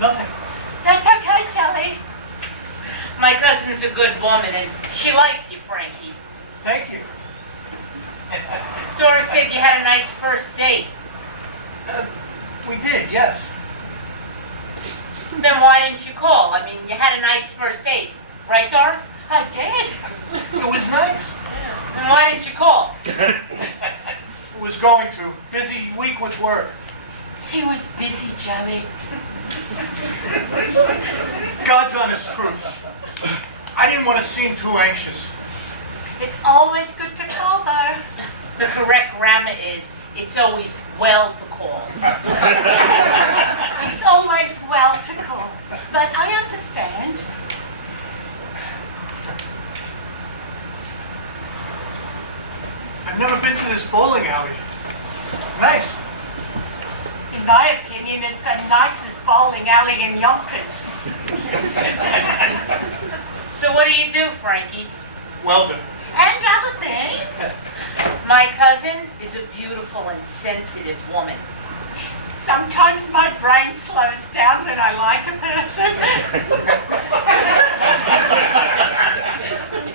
Nothing. That's okay, Kelly. My cousin's a good woman, and she likes you, Frankie. Thank you. Doris said you had a nice first date. We did, yes. Then why didn't you call? I mean, you had a nice first date. Right, Doris? I did. It was nice. Then why didn't you call? Was going to. Busy week with work. He was busy, Jelly. God's honest truth. I didn't want to seem too anxious. It's always good to call, though. The correct grammar is, it's always well to call. It's always well to call. But I understand. I've never been to this bowling alley. Nice. In my opinion, it's the nicest bowling alley in Yonkers. So what do you do, Frankie? Weldon. And other things. My cousin is a beautiful and sensitive woman. Sometimes my brain slows down when I like a person.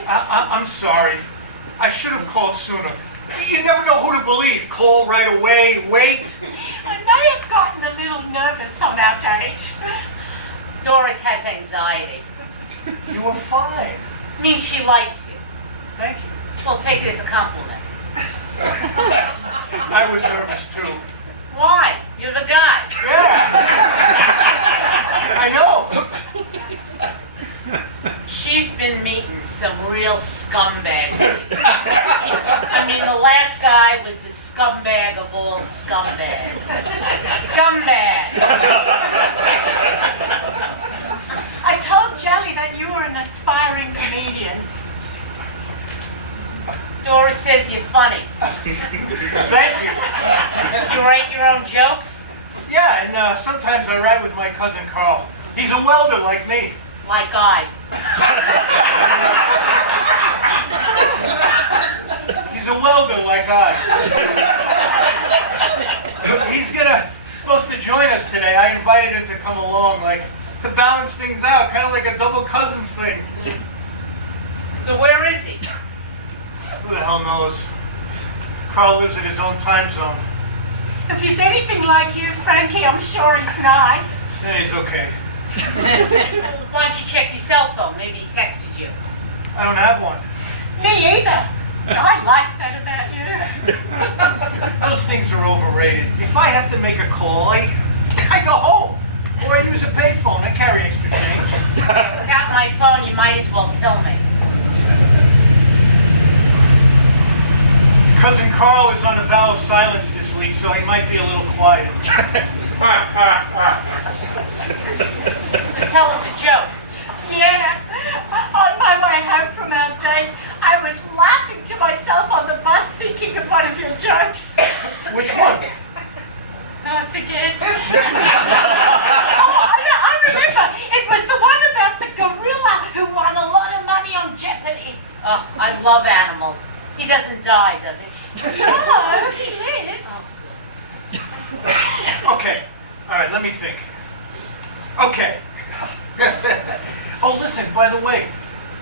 I'm sorry. I should have called sooner. You never know who to believe. Call right away, wait. I may have gotten a little nervous on our date. Doris has anxiety. You were fine. Means she likes you. Thank you. Well, take it as a compliment. I was nervous too. Why? You're the guy. Yeah. I know. She's been meeting some real scumbags lately. I mean, the last guy was the scumbag of all scumbags. Scumbag. I told Jelly that you were an aspiring comedian. Doris says you're funny. Thank you. You write your own jokes? Yeah, and sometimes I ride with my cousin Carl. He's a welder like me. Like I. He's a welder like I. He's supposed to join us today. I invited him to come along, like, to balance things out, kind of like a double cousins thing. So where is he? Who the hell knows? Carl lives in his own time zone. If he's anything like you, Frankie, I'm sure he's nice. Yeah, he's okay. Why don't you check your cell phone? Maybe he texted you. I don't have one. Me either. I like that about you. Those things are overrated. If I have to make a call, I go home. Or I use a payphone. I carry extra change. Without my phone, you might as well kill me. Cousin Carl is on a vow of silence this week, so he might be a little quiet. Tell us a joke. Yeah. On my way home from our date, I was laughing to myself on the bus thinking of one of your jokes. Which one? I forget. I remember. It was the one about the gorilla who won a lot of money on Jeopardy. Oh, I love animals. He doesn't die, does he? No, he lives. Okay. All right, let me think. Okay. Oh, listen, by the way,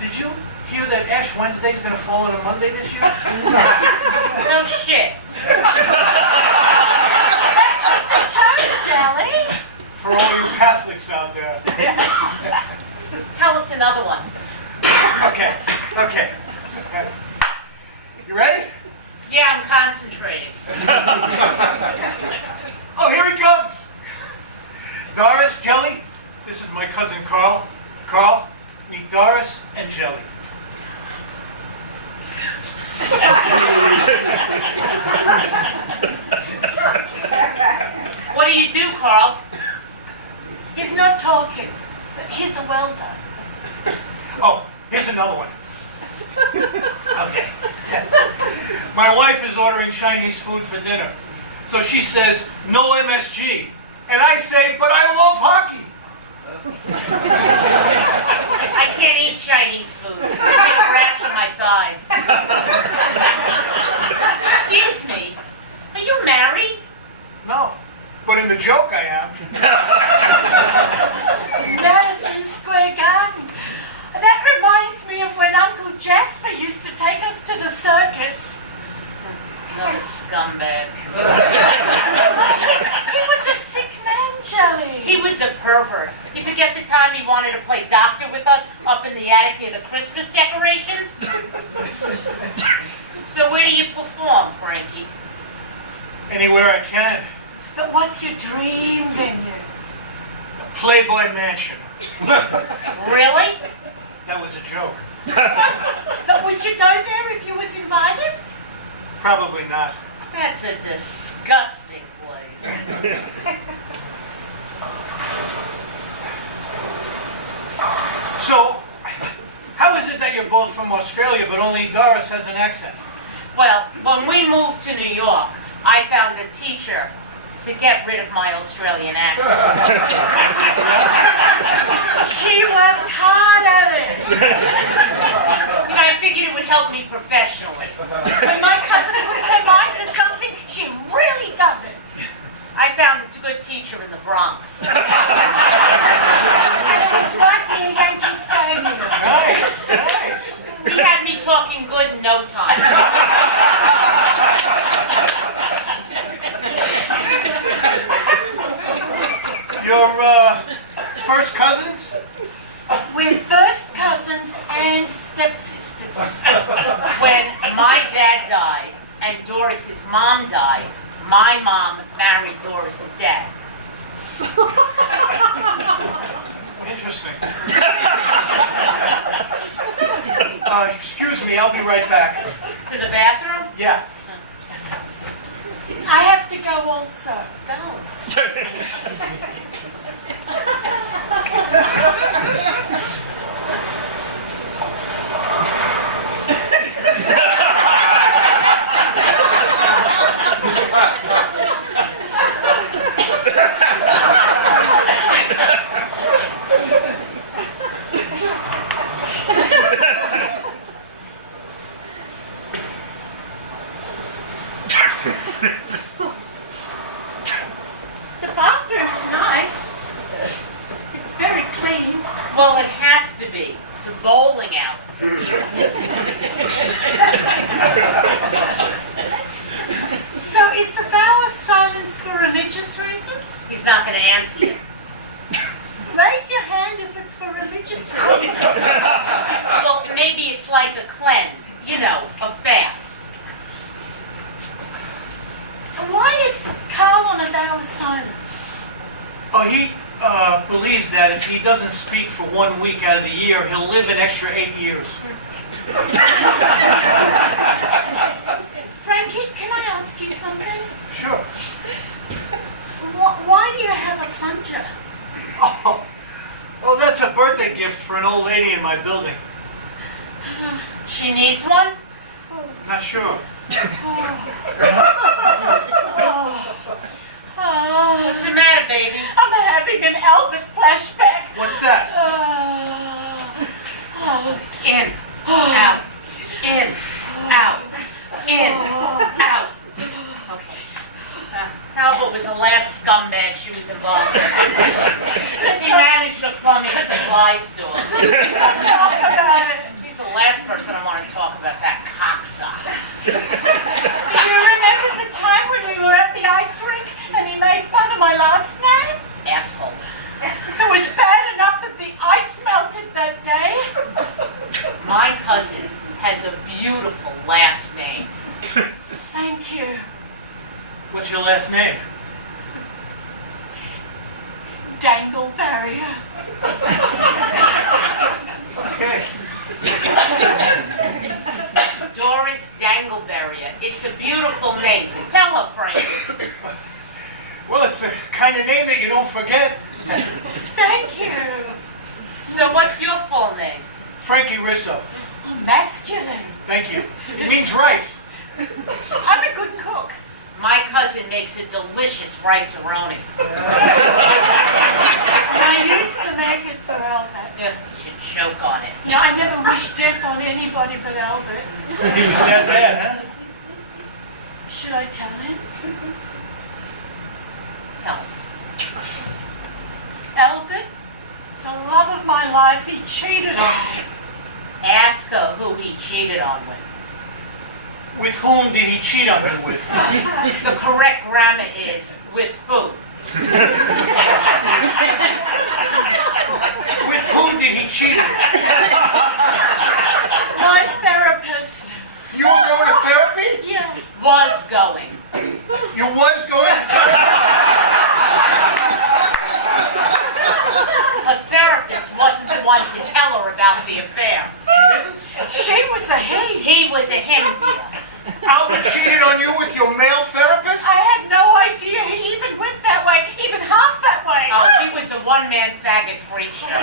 did you hear that Ash Wednesday's going to fall on a Monday this year? No shit. That was the joke, Jelly. For all you Catholics out there. Tell us another one. Okay. You ready? Yeah, I'm concentrating. Oh, here he comes. Doris, Jelly, this is my cousin Carl. Carl, meet Doris and Jelly. What do you do, Carl? He's not talking, but he's a welder. Oh, here's another one. Okay. My wife is ordering Chinese food for dinner. So she says, no MSG. And I say, but I love hockey. I can't eat Chinese food. I get a rash on my thighs. Excuse me. Are you married? No, but in the joke I am. was a pervert. You forget the time he wanted to play doctor with us up in the attic near the Christmas decorations? So where do you perform, Frankie? Anywhere I can. But what's your dream venue? A Playboy Mansion. Really? That was a joke. But would you go there if you was invited? Probably not. That's a disgusting place. So, how is it that you're both from Australia, but only Doris has an accent? Well, when we moved to New York, I found a teacher to get rid of my Australian accent. She worked hard at it. You know, I figured it would help me professionally. When my cousin puts her mind to something, she really does it. I found a good teacher in the Bronx. And it was right near Yankee Stadium. Nice, nice. He had me talking good in no time. You're, first cousins? We're first cousins and stepsisters. When my dad died and Doris's mom died, my mom married Doris's dad. Interesting. Excuse me, I'll be right back. To the bathroom? Yeah. I have to go also. Don't. The bathroom's nice. It's very clean. Well, it has to be. It's a bowling alley. So is the vow of silence for religious reasons? He's not going to answer you. Raise your hand if it's for religious reasons. Well, maybe it's like a cleanse, you know, a fast. Why is Carl on a vow of silence? Oh, he believes that if he doesn't speak for 1 week out of the year, he'll live an extra 8 years. Frankie, can I ask you something? Sure. Why do you have a plunger? Oh, that's a birthday gift for an old lady in my building. She needs one? Not sure. What's the matter, baby? I'm having an Albert flashback. What's that? In, out, in, out, in, out. Okay. Albert was the last scumbag she was involved in. He managed a plumbing supply store. Talk about it. He's the last person I want to talk about, that cocksucker. Do you remember the time when we were at the ice rink and he made fun of my last name? Asshole. It was bad enough that the ice melted that day. My cousin has a beautiful last name. Thank you. What's your last name? Dangle barrier. Okay. Doris Dangleberry. It's a beautiful name. Tell her, Frank. Well, it's the kind of name that you don't forget. Thank you. So what's your full name? Frankie Risso. Masculine. Thank you. It means rice. I'm a good cook. My cousin makes a delicious rice-a-roni. I used to make it for Albert. You should choke on it. No, I never wished death on anybody but Albert. He was that bad, huh? Should I tell him? Tell him. Albert, the love of my life, he cheated on me. Ask her who he cheated on with. With whom did he cheat on you with? The correct grammar is with who. one to tell her about the affair. She was a he. He was a him, dear. Albert cheated on you with your male therapist? I had no idea he even went that way, even half that way. Oh, he was a one-man faggot freak show.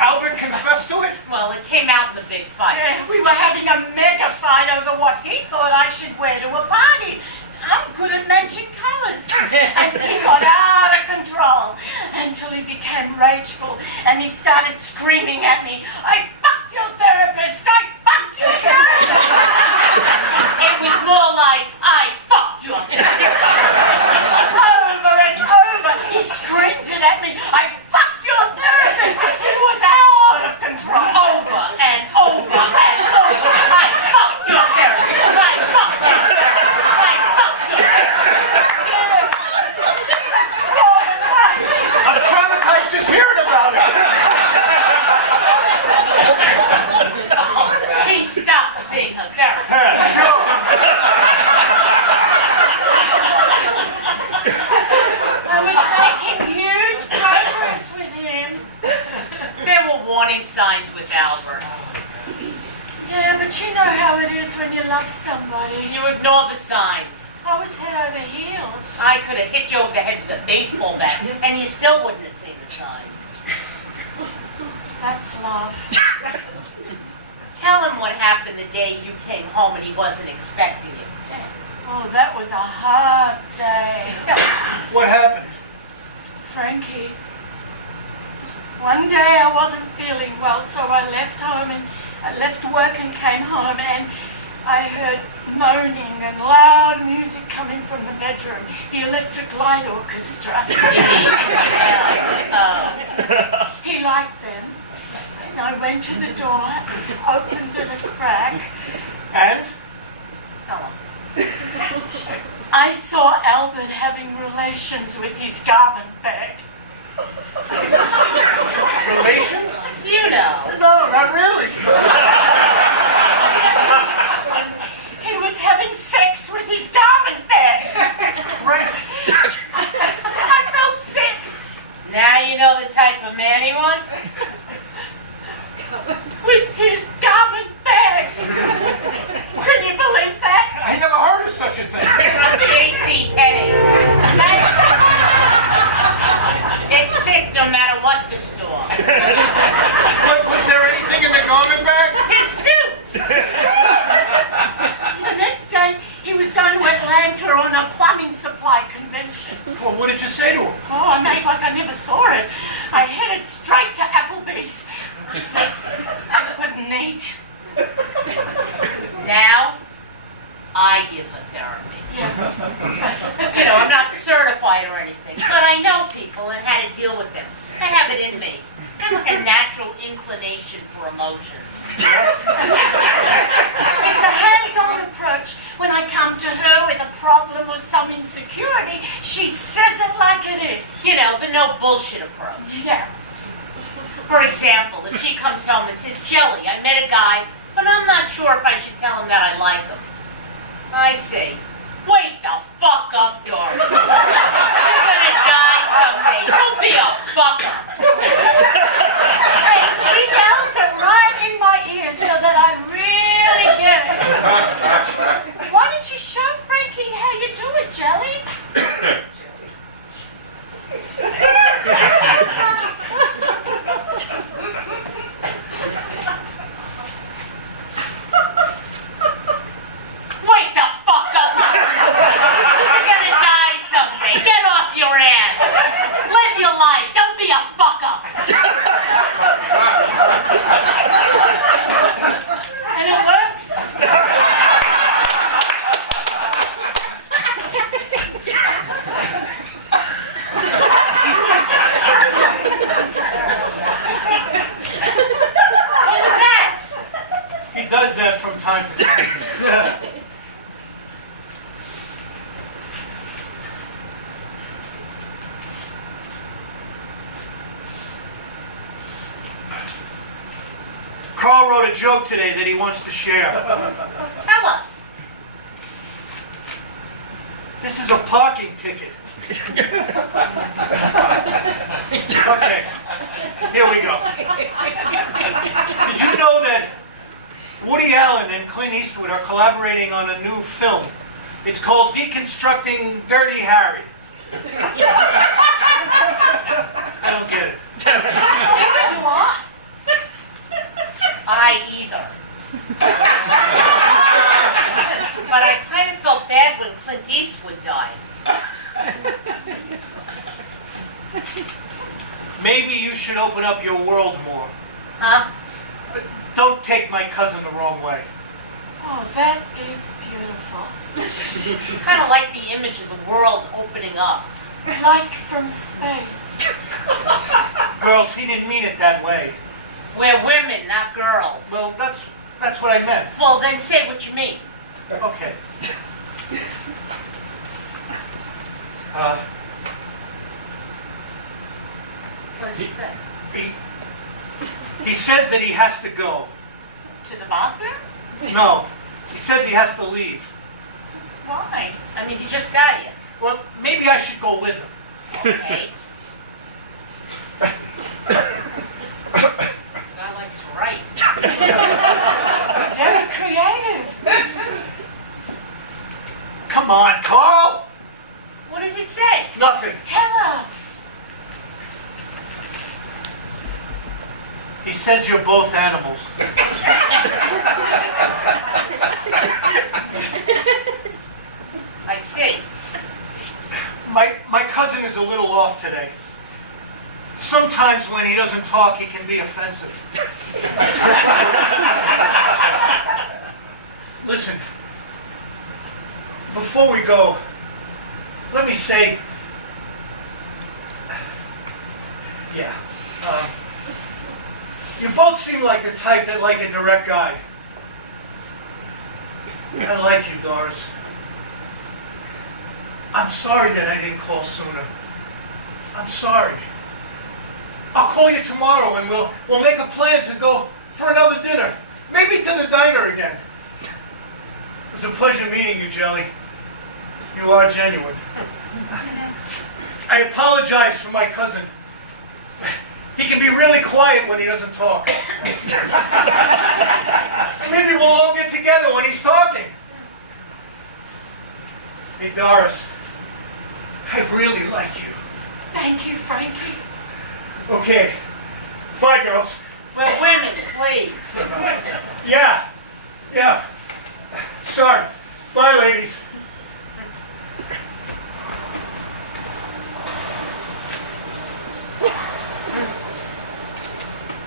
Albert confessed to it? Well, it came out in the big fight. We were having a mega fight over what he thought I should wear to a party. I'm good at matching colors. And he got out of control until he became rageful and he started screaming at me, "I fucked your therapist! I fucked your therapist!" It was more like, I fucked your therapist. Over and over, he screamed it at me, "I fucked your therapist!" He was out of control. Over and over and over. I fucked your therapist. I fucked your therapist. I fucked your therapist. He was traumatizing. I'm traumatized just hearing about it. She stopped seeing her therapist. Yeah, sure. I was making huge progress with him. There were warning signs with Albert. Yeah, but you know how it is when you love somebody. You ignore the signs. I was head over heels. I could have hit you over the head with a baseball bat, and you still wouldn't have seen the signs. That's love. Tell him what happened the day you came home and he wasn't expecting you. Oh, that was a hard day. What happened? Frankie. One day I wasn't feeling well, so I left home and I left work and came home and I heard moaning and loud music coming from the bedroom, the Electric Light Orchestra. He liked them. And I went to the door, opened it a crack. And? Tell him. I saw Albert having relations with his garment bag. Relations? You know. No, not really. He was having sex with his garment bag. Christ. I felt sick. Now you know the type of man he was? With his garment bag. Can you believe that? I never heard of such a thing. JC headaches. Get sick no matter what the store. Was there anything in the garment bag? His suit! The next day, he was going to Atlanta on a plumbing supply convention. Well, what did you say to him? Oh, I made like I never saw it. I headed straight to Applebee's. I couldn't eat. Now, I give her therapy. Yeah. You know, I'm not certified or anything, but I know people and how to deal with them. I have it in me. I have like a natural inclination for emotions. It's a hands-on approach. When I come to her with a problem or some insecurity, she says it like it is. You know, the no bullshit approach. Yeah. For example, if she comes home and says, "Jelly, I met a guy, but I'm not sure if I should tell him that I like him." I say, "Wait the fuck up, Doris. You're gonna die someday. Don't be a fuck up." Hey, she yells it right in my ear so that I really get it. Why don't you show Frankie how you do it, Jelly? Wait the fuck up. You're gonna die someday. Get off your ass. Live your life. Don't be a fuck up. And it works. What was that? He does that from time to time. Carl wrote a joke today that he wants to share. Tell us. This is a parking ticket. and Clint Eastwood are collaborating on a new film. It's called Deconstructing Dirty Harry. I don't get it. Neither do I. I either. But I kind of felt bad when Clint Eastwood died. Maybe you should open up your world more. Huh? Don't take my cousin the wrong way. Oh, that is beautiful. Kind of like the image of the world opening up. Like from space. Girls, he didn't mean it that way. We're women, not girls. Well, that's what I meant. Well, then say what you mean. Okay. What does it say? He says that he has to go. To the bathroom? No, he says he has to leave. Why? I mean, he just got you. Well, maybe I should go with him. Okay. Guy likes to write. Very creative. Come on, Carl! What does it say? Nothing. Tell us. He says you're both animals. I see. My cousin is a little off today. Sometimes when he doesn't talk, he can be offensive. Listen, before we go, let me say, yeah, you both seem like the type that like a direct guy. I like you, Doris. I'm sorry that I didn't call sooner. I'm sorry. I'll call you tomorrow and we'll make a plan to go for another dinner. Maybe to the diner again. It was a pleasure meeting you, Jelly. You are genuine. I apologize for my cousin. He can be really quiet when he doesn't talk. Maybe we'll all get together when he's talking. Hey, Doris. I really like you. Thank you, Frankie. Okay. Bye, girls. We're women, please. Yeah. Sorry. Bye, ladies.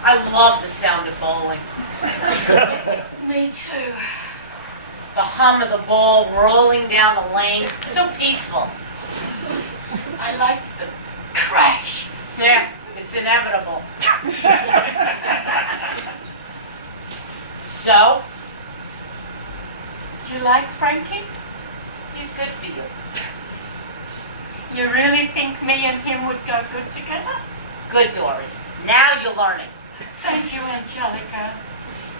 I love the sound of bowling. Me too. The hum of the ball rolling down the lane. So peaceful. I like the crash. Yeah, it's inevitable. So, You like Frankie? he's good for you. You really think me and him would go good together? Good, Doris. Now you're learning. Thank you, Angelica.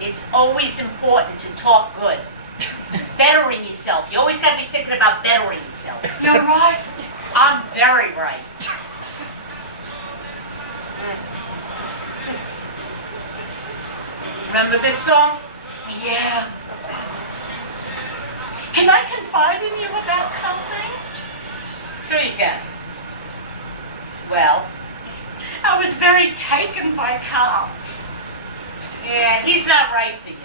It's always important to talk good. Bettering yourself. You always got to be thinking about bettering yourself. You're right. I'm very right. Remember this song? Yeah. Can I confide in you about something? Sure you can. Well, I was very taken by Carl. yeah, he's not right for you.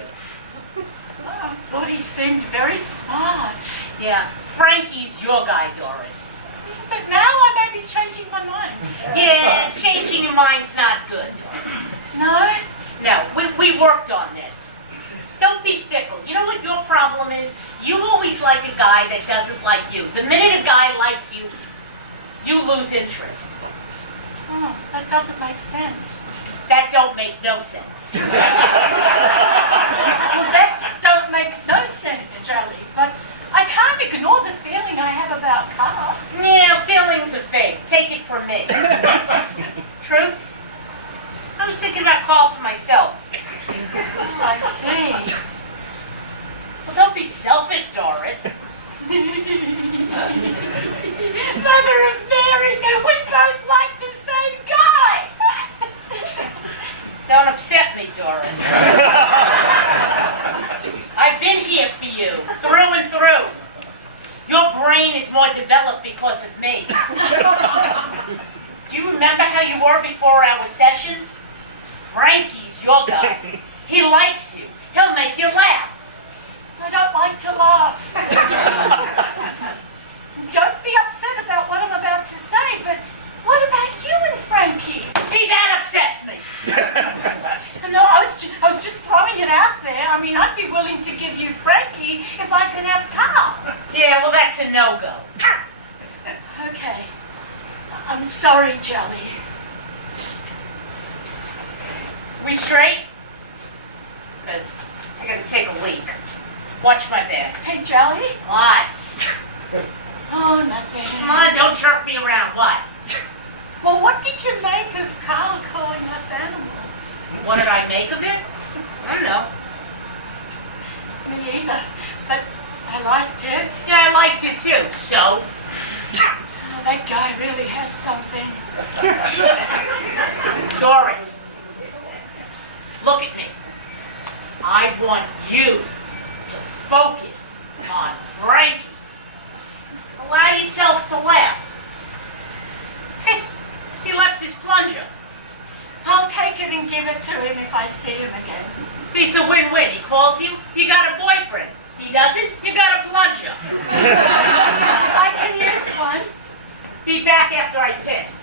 I thought he seemed very smart. Yeah, Frankie's your guy, Doris. But now I may be changing my mind. Yeah, changing your mind's not good, Doris. No? No, we worked on this. Don't be fickle. You know what your problem is? You always like a guy that doesn't like you. The minute a guy likes you, you lose interest. Oh, that doesn't make sense. That don't make no sense. Well, that don't make no sense, Jelly. But I can't ignore the feeling I have about Carl. Yeah, feelings are fake. Take it from me. Truth? I was thinking about Carl for myself. Oh, I see. Well, don't be selfish, Doris. Mother of Mary, we both like the same guy. Don't upset me, Doris. I've Do you remember how you were before our sessions? Frankie's your guy. He likes you. He'll make you laugh. I don't like to laugh. Don't be upset about what I'm about to say, but what about you and Frankie? See, that upsets me. No, I was just throwing it out there. I mean, I'd be willing to give you Frankie if I could have Carl. Yeah, well, that's a no-go. Okay. I'm sorry, Jelly. We straight? Because I gotta take a leak. Watch my back. Hey, Jelly? What? Oh, nothing. Come on, don't jerk me around. What? Well, what did you make of Carl calling us animals? What did I make of it? I don't know. Me either. But I liked it. Yeah, I liked it too. So? Oh, that guy really has something. Doris, look at me. I want you to focus on Frankie. Allow yourself to laugh. He left his plunger. I'll take it and give it to him if I see him again. It's a win-win. He calls you, you got a boyfriend. He doesn't, you got a plunger. I can use one. Be back after I piss.